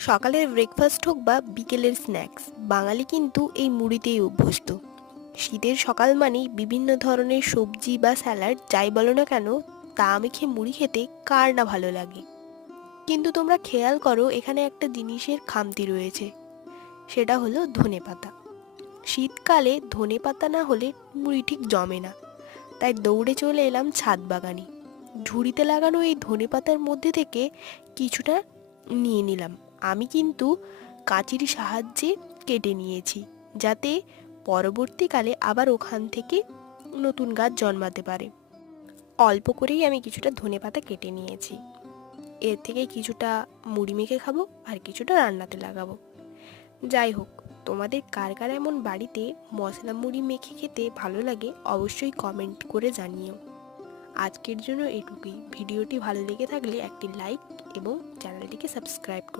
সকালের ব্রেকফাস্ট হোক বা বিকেলের স্ন্যাক্স, বাঙালি কিন্তু এই মুড়িতেই অভ্যস্ত। শীতের সকাল মানেই বিভিন্ন ধরনের সবজি বা স্যালাড যাই বলো না কেন, তা মেখে মুড়ি খেতে কার না ভালো লাগে। কিন্তু তোমরা খেয়াল করো, এখানে একটা জিনিসের খামতি রয়েছে, সেটা হলো ধনেপাতা। শীতকালে ধনেপাতা না হলে মুড়ি ঠিক জমে না। তাই দৌড়ে চলে এলাম ছাদ বাগানে। ঝুড়িতে লাগানো এই ধনেপাতার মধ্যে থেকে কিছুটা নিয়ে নিলাম। আমি কিন্তু কাঁচির সাহায্যে কেটে নিয়েছি, যাতে পরবর্তীকালে আবার ওখান থেকে নতুন গাছ জন্মাতে পারে। অল্প করেই আমি কিছুটা ধনেপাতা কেটে নিয়েছি। এর থেকে কিছুটা মুড়ি মেখে খাবো, আর কিছুটা রান্নাতে লাগাবো। যাই হোক, তোমাদের কার কার এমন বাড়িতে মশলা মুড়ি মেখে খেতে ভালো লাগে অবশ্যই কমেন্ট করে জানিও। আজকের জন্য এটুকুই। ভিডিওটি ভালো লেগে থাকলে একটি লাইক এবং চ্যানেলটিকে সাবস্ক্রাইব করো।